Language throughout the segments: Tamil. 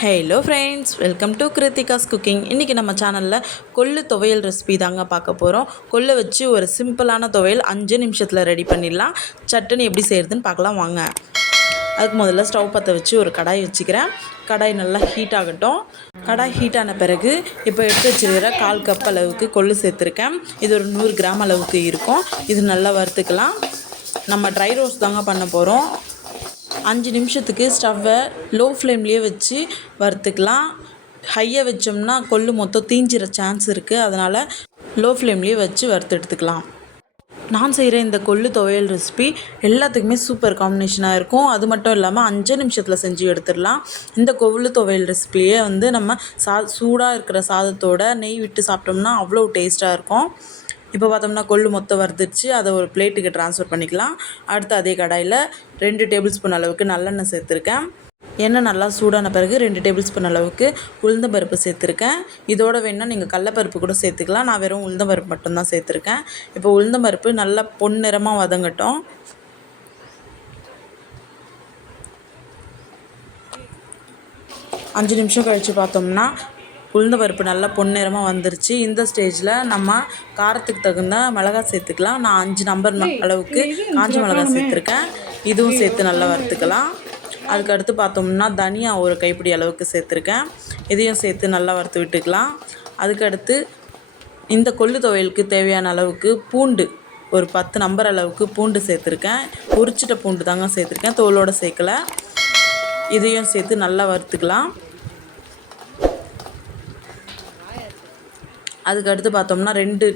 Hello friends welcome to Kiruthika's cooking இன்றைக்கி நம்ம சேனலில் கொள்ளு துவையல் ரெசிபி தாங்க பார்க்க போகிறோம் கொள்ளை வச்சு ஒரு சிம்பிளான துவையல் அஞ்சு நிமிஷத்தில் ரெடி பண்ணிடலாம். சட்டுன்னு எப்படி செய்கிறதுன்னு பார்க்கலாம் வாங்க. அதுக்கு முதல்ல ஸ்டவ் பற்ற வச்சு ஒரு கடாய் வச்சுக்கிறேன். கடாய் நல்லா ஹீட் ஆகட்டும். கடாய் ஹீட் ஆன பிறகு இப்போ எடுத்து வச்சுருக்கிற கால் கப் அளவுக்கு கொள்ளு சேர்த்துருக்கேன். இது ஒரு நூறு கிராம் அளவுக்கு இருக்கும். இது நல்லா வறுத்துக்கலாம். நம்ம ட்ரை ரோஸ்ட் தாங்க பண்ண போகிறோம் அஞ்சு நிமிஷத்துக்கு ஸ்டவ்வை லோ ஃப்ளேம்லேயே வச்சு வறுத்துக்கலாம். ஹையை வச்சோம்னா கொள்ளு மொத்தம் தீஞ்சிற சான்ஸ் இருக்குது அதனால் லோ ஃப்ளேம்லேயே வச்சு வறுத்து எடுத்துக்கலாம். நான் செய்கிற இந்த கொள்ளு துவையல் ரெசிபி எல்லாத்துக்குமே சூப்பர் காம்பினேஷனாக இருக்கும். அது மட்டும் இல்லாமல் அஞ்சு நிமிஷத்தில் செஞ்சு எடுத்துடலாம். இந்த கொள்ளு துவையல் ரெசிபியே வந்து நம்ம சா சூடாக இருக்கிற சாதத்தோட நெய் விட்டு சாப்பிட்டோம்னா அவ்வளோ டேஸ்ட்டாக இருக்கும். இப்போ பார்த்தோம்னா கொள்ளு மொத்தம் வறுத்துருச்சு அதை ஒரு பிளேட்டுக்கு ட்ரான்ஸ்ஃபர் பண்ணிக்கலாம். அடுத்து அதே கடாயில் ரெண்டு டேபிள் ஸ்பூன் அளவுக்கு நல்லெண்ணெய் சேர்த்துருக்கேன். எண்ணெய் நல்லா சூடான பிறகு ரெண்டு டேபிள் ஸ்பூன் அளவுக்கு உளுந்த பருப்பு சேர்த்துருக்கேன். இதோட வேணால் நீங்கள் கடலப்பருப்பு கூட சேர்த்துக்கலாம். நான் வெறும் உளுந்த பருப்பு மட்டும்தான் சேர்த்துருக்கேன். இப்போ உளுந்த பருப்பு நல்லா பொன்னிறமாக வதங்கட்டும். அஞ்சு நிமிஷம் கழித்து பார்த்தோம்னா உளுந்த பருப்பு நல்லா பொன்னிறமாக வந்துருச்சு. இந்த ஸ்டேஜில் நம்ம காரத்துக்கு தகுந்த மிளகா சேர்த்துக்கலாம். நான் அஞ்சு நம்பர் அளவுக்கு காஞ்ச மிளகா சேர்த்துருக்கேன். இதுவும் சேர்த்து நல்லா வறுத்துக்கலாம். அதுக்கடுத்து பார்த்தோம்னா தனியா ஒரு கைப்பிடி அளவுக்கு சேர்த்துருக்கேன். இதையும் சேர்த்து நல்லா வறுத்து விட்டுக்கலாம். அதுக்கடுத்து இந்த கொள்ளு துவையலுக்கு தேவையான அளவுக்கு பூண்டு ஒரு பத்து நம்பர் அளவுக்கு பூண்டு சேர்த்துருக்கேன். உரிச்சிட்ட பூண்டு தாங்க சேர்த்துருக்கேன். தோலோடு சேர்க்கலை. இதையும் சேர்த்து நல்லா வறுத்துக்கலாம். அதுக்கு அடுத்து பார்த்தோம்னா ரெண்டு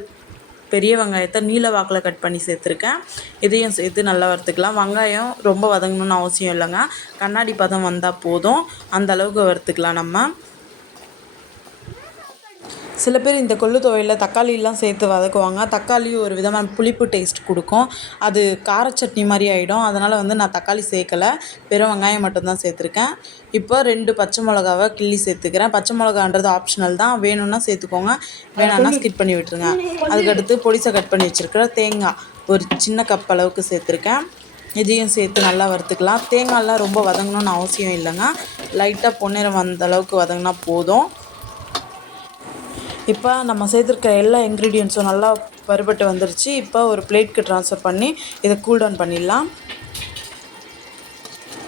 பெரிய வெங்காயத்தை நீல வாக்கில் கட் பண்ணி சேர்த்துருக்கேன். இதையும் சேர்த்து நல்லா வறுத்துக்கலாம். வெங்காயம் ரொம்ப வதங்கணும்னு அவசியம் இல்லைங்க. கண்ணாடி பதம் வந்தால் போதும். அந்த அளவுக்கு வறுத்துக்கலாம் நம்ம. சில பேர் இந்த கொள்ளு துவையில் தக்காளியெலாம் சேர்த்து வதக்குவாங்க. தக்காளி ஒரு விதமான புளிப்பு டேஸ்ட் கொடுக்கும். அது கார சட்னி மாதிரி ஆகிடும் அதனால் வந்து நான் தக்காளி சேர்க்கலை. வெறும் வெங்காயம் மட்டும்தான் சேர்த்துருக்கேன். இப்போ ரெண்டு பச்சை மிளகாவை கிள்ளி சேர்த்துக்கிறேன். பச்சை மிளகான்றது ஆப்ஷனல் தான். வேணும்னா சேர்த்துக்கோங்க. வேணாம்னா ஸ்கிப் பண்ணி விட்டுருங்க. அதுக்கடுத்து பொடிசை கட் பண்ணி வச்சுருக்கிற தேங்காய். ஒரு சின்ன கப் அளவுக்கு சேர்த்துருக்கேன். இதையும் சேர்த்து நல்லா வறுத்துக்கலாம். தேங்காயெலாம் ரொம்ப வதங்கணும்னு அவசியம் இல்லைங்க. லைட்டாக பொன்னிறம் வந்த அளவுக்கு வதங்கினா போதும். இப்போ நம்ம சேர்த்துருக்க எல்லா இன்க்ரீடியன்ஸும் நல்லா வறுபட்டு வந்துருச்சு. இப்போ ஒரு பிளேட்க்கு ட்ரான்ஸ்ஃபர் பண்ணி இதை கூல் டவுன் பண்ணிடலாம்.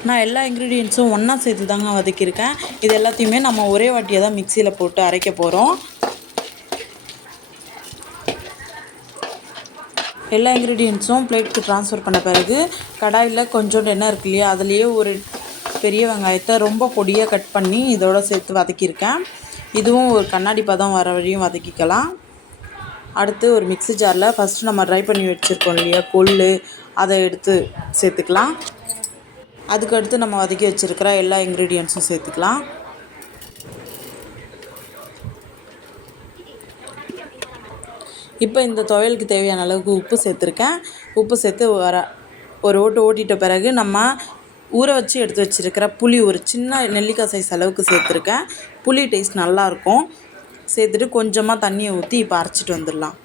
நான் எல்லா இன்க்ரீடியன்ஸும் ஒன்றா சேர்த்து தாங்க வதக்கியிருக்கேன். இது எல்லாத்தையுமே நம்ம ஒரே வாட்டியை தான் மிக்சியில் போட்டு அரைக்க போகிறோம் எல்லா இன்க்ரீடியன்ஸும் பிளேட்க்கு ட்ரான்ஸ்ஃபர் பண்ண பிறகு கடாயில் கொஞ்சோண்டு எண்ணெய் இருக்கு இல்லையா அதுலேயே ஒரு பெரிய வெங்காயத்தை ரொம்ப பொடியாக கட் பண்ணி இதோட சேர்த்து வதக்கியிருக்கேன். இதுவும் ஒரு கண்ணாடி பதம் வர வரையும் வதக்கிக்கலாம். அடுத்து ஒரு மிக்ஸி ஜாரில் ஃபஸ்ட்டு நம்ம ட்ரை பண்ணி வச்சுருக்கோம் இல்லையா? கொள்ளு அதை எடுத்து சேர்த்துக்கலாம். அதுக்கடுத்து நம்ம வதக்கி வச்சுருக்கிற எல்லா இன்க்ரீடியன்ஸும் சேர்த்துக்கலாம். இப்போ இந்த துவையலுக்கு தேவையான அளவுக்கு உப்பு சேர்த்துருக்கேன். உப்பு சேர்த்து வர ஒரு ஓட்டு ஓட்டிட்ட பிறகு நம்ம ஊற வச்சு எடுத்து வச்சுருக்கிற புளி ஒரு சின்ன நெல்லிக்காய் சைஸ் அளவுக்கு சேர்த்துருக்கேன். புளி டேஸ்ட் நல்லாயிருக்கும். சேர்த்துட்டு கொஞ்சமாக தண்ணியை ஊற்றி இப்போ அரைச்சிட்டு வந்துடலாம்.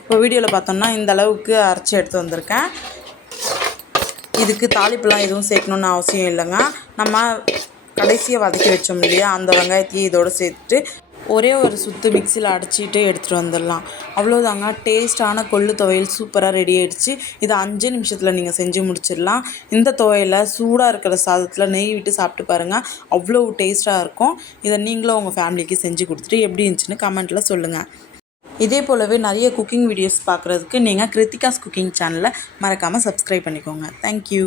இப்போ வீடியோவில் பார்த்தோம்னா இந்த அளவுக்கு அரைச்சி எடுத்து வந்திருக்கேன். இதுக்கு தாளிப்புலாம் எதுவும் சேர்க்கணுன்னு அவசியம் இல்லைங்க. நம்ம கடைசியாக வதக்கி வச்சோம் இல்லையா அந்த வெங்காயத்தையும் இதோடு சேர்த்துட்டு ஒரே ஒரு சுற்று மிக்சியில் அடைச்சிட்டு எடுத்துகிட்டு வந்துடலாம். அவ்வளோதாங்க டேஸ்ட்டான கொள்ளு துவையல் சூப்பராக ரெடி ஆகிடுச்சு இதை அஞ்சு நிமிஷத்தில் நீங்கள் செஞ்சு முடிச்சிடலாம். இந்த துவையலை சூடாக இருக்கிற சாதத்தில் நெய் விட்டு சாப்பிட்டு பாருங்கள் அவ்வளோ டேஸ்ட்டாக இருக்கும். இதை நீங்களும் உங்கள் ஃபேமிலிக்கு செஞ்சு கொடுத்துட்டு எப்படி இருந்துச்சுன்னு கமெண்ட்டில் சொல்லுங்கள் இதே போலவே நிறைய குக்கிங் வீடியோஸ் பார்க்குறதுக்கு நீங்கள் கிருத்திகாஸ் குக்கிங் சேனலை மறக்காமல் சப்ஸ்கிரைப் பண்ணிக்கோங்க. தேங்க்யூ